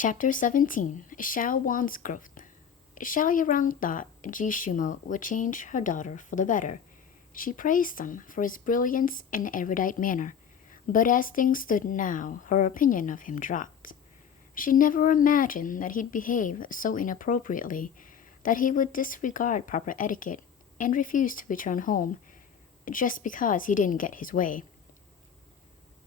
Chapter 17, Xiao Wan's Growth. Xiao Yirang thought Ji Shumo would change her daughter for the better. She praised him for his brilliance and erudite manner, but as things stood now, her opinion of him dropped. She never imagined that he'd behave so inappropriately, that he would disregard proper etiquette and refuse to return home just because he didn't get his way.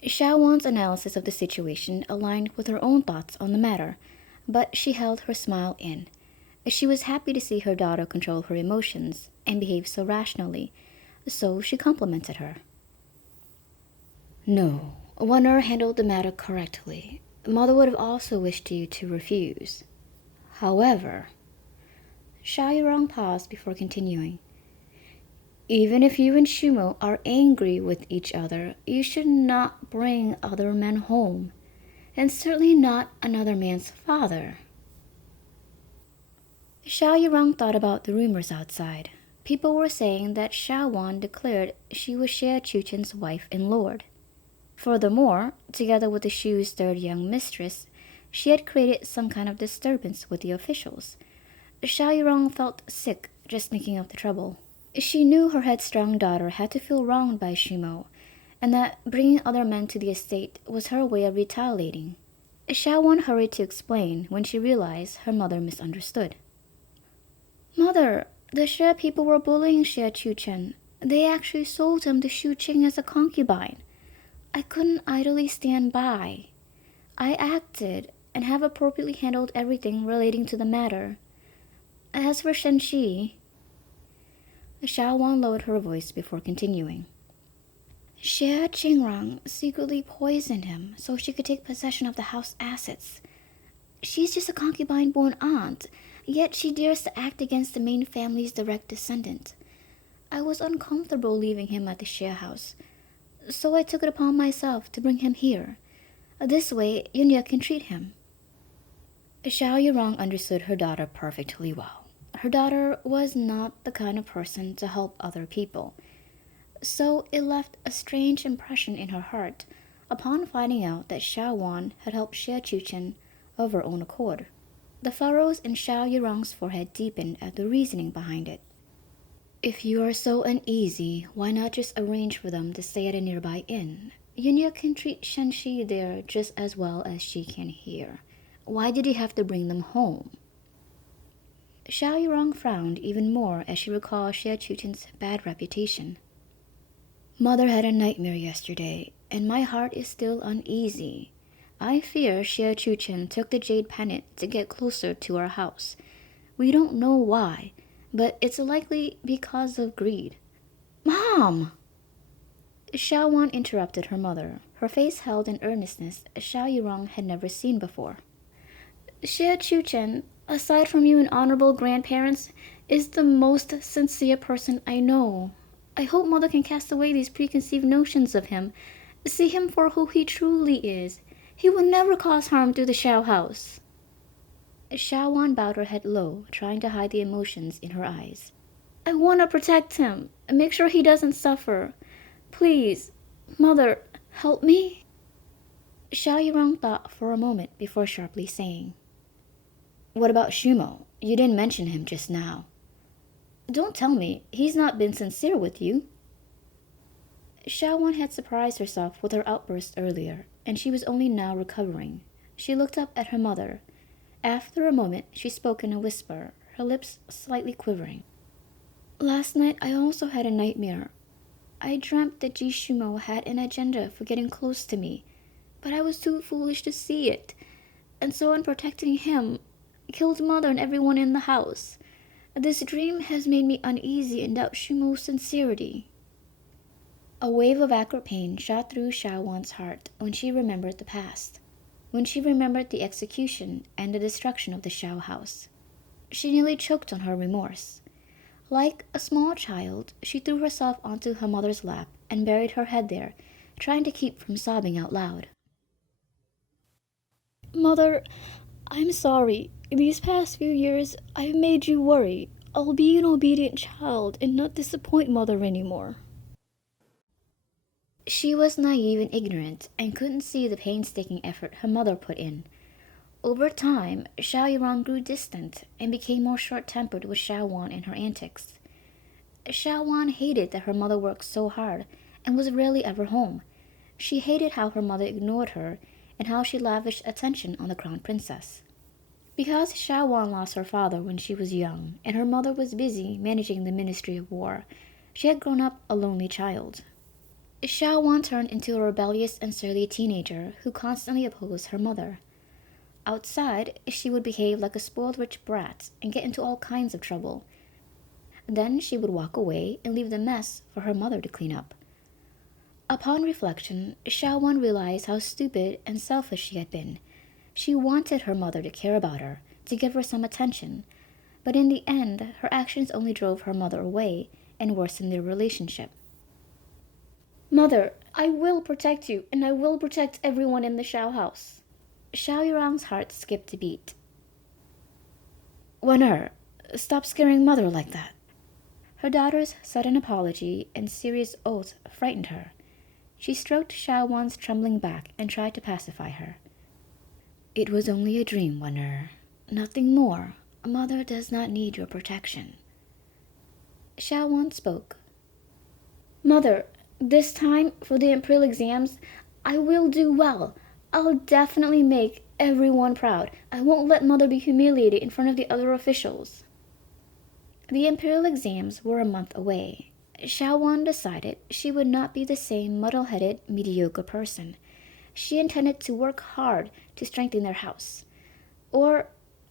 Xiao Wan's analysis of the situation aligned with her own thoughts on the matter, but she held her smile in. She was happy to see her daughter control her emotions and behave so rationally, so she complimented her. "No, Wan-er handled the matter correctly. Mother would have also wished you to refuse. However," Xiao Yirang paused before continuing, "even if you and Shumo are angry with each other, you should not bring other men home, and certainly not another man's father." Xiao Yirang thought about the rumors outside. People were saying that Xiao Wan declared she was Xie Chuchen's wife and lord. Furthermore, together with the Shu's third young mistress, she had created some kind of disturbance with the officials. Xiao Yirang felt sick just thinking of the trouble. She knew her headstrong daughter had to feel wronged by Shumo, and that bringing other men to the estate was her way of retaliating. Xiao Wan hurried to explain when she realized her mother misunderstood. "Mother, the Xie people were bullying Xie Chuchen. They actually sold him to Shu Qing as a concubine. I couldn't idly stand by. I acted and have appropriately handled everything relating to the matter. As for Shenxi..." Xiao Wan lowered her voice before continuing. "Xie Qingrang secretly poisoned him so she could take possession of the house assets. She's just a concubine-born aunt, yet she dares to act against the main family's direct descendant. I was uncomfortable leaving him at the Xie house, so I took it upon myself to bring him here. This way, Yunya can treat him." Xiao Yirang understood her daughter perfectly well. Her daughter was not the kind of person to help other people, so it left a strange impression in her heart upon finding out that Xiao Wan had helped Xie Chuchen of her own accord. The furrows in Xiao Yirang's forehead deepened at the reasoning behind it. "If you are so uneasy, why not just arrange for them to stay at a nearby inn? Yunya can treat Shenxi there just as well as she can here. Why did you have to bring them home?" Xiao Yirang frowned even more as she recalled Xie Chuchen's bad reputation. "Mother had a nightmare yesterday, and my heart is still uneasy. I fear Xie Chuchen took the jade pendant to get closer to our house. We don't know why, but it's likely because of greed." "Mom!" Xiao Wan interrupted her mother, her face held in earnestness Xiao Yirang had never seen before. "Xie Chuchen, aside from you and honorable grandparents, is the most sincere person I know. I hope Mother can cast away these preconceived notions of him. See him for who he truly is. He will never cause harm to the Xiao house." Xiao Wan bowed her head low, trying to hide the emotions in her eyes. "I want to protect him and make sure he doesn't suffer. Please, Mother, help me." Xiao Yirang thought for a moment before sharply saying, "What about Shumo? You didn't mention him just now. Don't tell me he's not been sincere with you." Xiao Wan had surprised herself with her outburst earlier, and she was only now recovering. She looked up at her mother. After a moment, she spoke in a whisper, her lips slightly quivering. "Last night I also had a nightmare. I dreamt that Ji Shumo had an agenda for getting close to me, but I was too foolish to see it, and so in protecting him, killed Mother and everyone in the house. This dream has made me uneasy and doubt Shumo's sincerity." A wave of acrid pain shot through Xiao Wan's heart when she remembered the past, when she remembered the execution and the destruction of the Xiao house. She nearly choked on her remorse. Like a small child, she threw herself onto her mother's lap and buried her head there, trying to keep from sobbing out loud. "Mother, I'm sorry. These past few years, I've made you worry. I'll be an obedient child and not disappoint Mother anymore." She was naive and ignorant and couldn't see the painstaking effort her mother put in. Over time, Xiao Yurong grew distant and became more short-tempered with Xiao Wan and her antics. Xiao Wan hated that her mother worked so hard and was rarely ever home. She hated how her mother ignored her and how she lavished attention on the crown princess. Because Xiao Wan lost her father when she was young and her mother was busy managing the Ministry of War, she had grown up a lonely child. Xiao Wan turned into a rebellious and surly teenager who constantly opposed her mother. Outside, she would behave like a spoiled rich brat and get into all kinds of trouble. Then she would walk away and leave the mess for her mother to clean up. Upon reflection, Xiao Wan realized how stupid and selfish she had been. She wanted her mother to care about her, to give her some attention, but in the end, her actions only drove her mother away and worsened their relationship. "Mother, I will protect you, and I will protect everyone in the Xiao house." Xiao Yurong's heart skipped a beat. "Wen, stop scaring Mother like that." Her daughter's sudden apology and serious oath frightened her. She stroked Xiao Wan's trembling back and tried to pacify her. "It was only a dream, Wen. Nothing more. Mother does not need your protection." Xiao Wan spoke. "Mother, this time, for the Imperial exams, I will do well. I'll definitely make everyone proud. I won't let Mother be humiliated in front of the other officials." The Imperial exams were a month away. Xiao Wan decided she would not be the same muddle-headed, mediocre person. She intended to work hard to strengthen their house, or,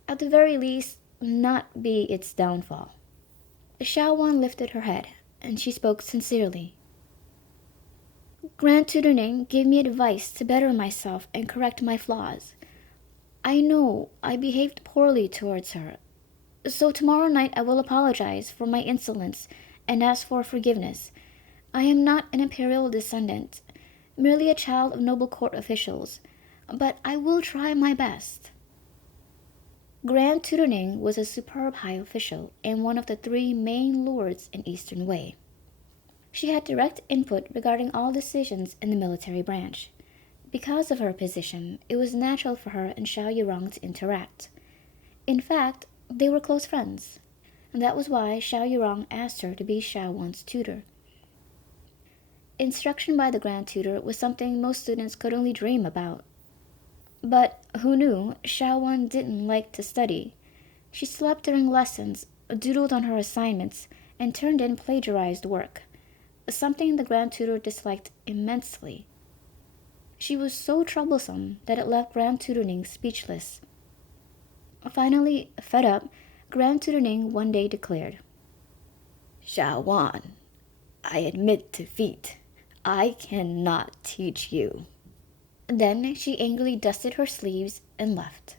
at the very least, not be its downfall. Xiao Wan lifted her head, and she spoke sincerely. "Grand Tutoring gave me advice to better myself and correct my flaws. I know I behaved poorly towards her, so tomorrow night I will apologize for my insolence and ask for forgiveness. I am not an imperial descendant, merely a child of noble court officials, but I will try my best." Grand Tutoring was a superb high official and one of the 3 main lords in Eastern Wei. She had direct input regarding all decisions in the military branch. Because of her position, it was natural for her and Xiao Yurong to interact. In fact, they were close friends, and that was why Xiao Yurong asked her to be Xiao Wan's tutor. Instruction by the Grand Tutor was something most students could only dream about. But who knew, Xiao Wan didn't like to study. She slept during lessons, doodled on her assignments, and turned in plagiarized work, something the Grand Tutor disliked immensely. She was so troublesome that it left Grand Tutoring speechless. Finally, fed up, Grand Tutoring one day declared, "Xiao Wan, I admit defeat. I cannot teach you." Then she angrily dusted her sleeves and left.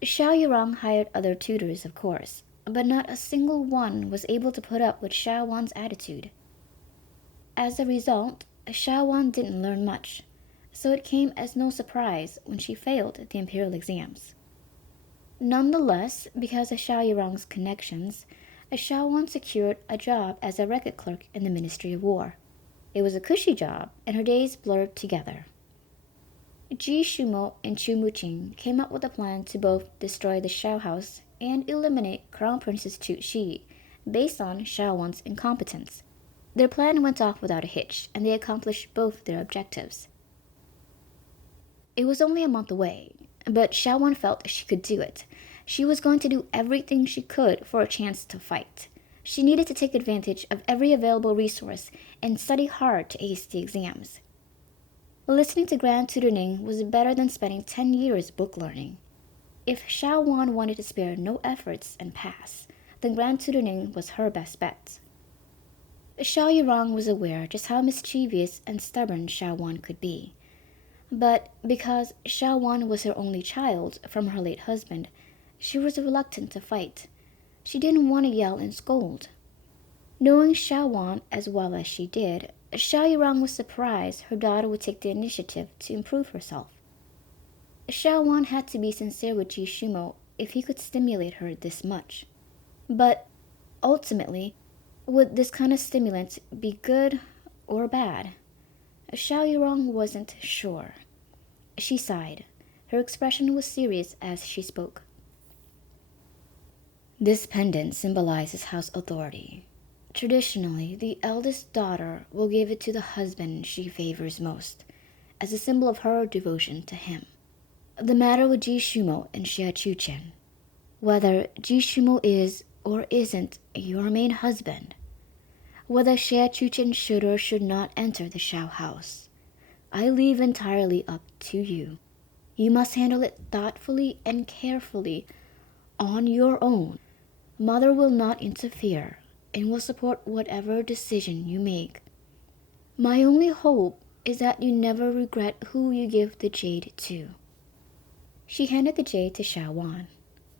Xiao Yurong hired other tutors, of course, but not a single one was able to put up with Xiao Wan's attitude. As a result, Xiao Wan didn't learn much, so it came as no surprise when she failed the Imperial exams. Nonetheless, because of Xiao Yurong's connections, Xiao Wan secured a job as a record clerk in the Ministry of War. It was a cushy job, and her days blurred together. Ji Shumo and Chu Muqing came up with a plan to both destroy the Xiao house and eliminate Crown Princess Chu Shi, based on Xiao Wan's incompetence. Their plan went off without a hitch, and they accomplished both their objectives. It was only a month away, but Xiao Wan felt she could do it. She was going to do everything she could for a chance to fight. She needed to take advantage of every available resource and study hard to ace the exams. Listening to Grand Tutoring was better than spending 10 years book learning. If Xiao Wan wanted to spare no efforts and pass, then Grand Tutoring was her best bet. Xiao Yurong was aware just how mischievous and stubborn Xiao Wan could be. But because Xiao Wan was her only child from her late husband, she was reluctant to fight. She didn't want to yell and scold. Knowing Xiao Wan as well as she did, Xiao Yurong was surprised her daughter would take the initiative to improve herself. Xiao Wan had to be sincere with Ji Shumo if he could stimulate her this much. But ultimately, would this kind of stimulant be good or bad? Xiao Yurong wasn't sure. She sighed. Her expression was serious as she spoke. This pendant symbolizes house authority. Traditionally, the eldest daughter will give it to the husband she favors most, as a symbol of her devotion to him. The matter with Jishumo and Xie Chuchen, whether Jishumo is or isn't your main husband, whether Xie Chuchen should or should not enter the Shao house, I leave entirely up to you. You must handle it thoughtfully and carefully on your own. Mother will not interfere and will support whatever decision you make. My only hope is that you never regret who you give the jade to. She handed the jade to Xiao Wan.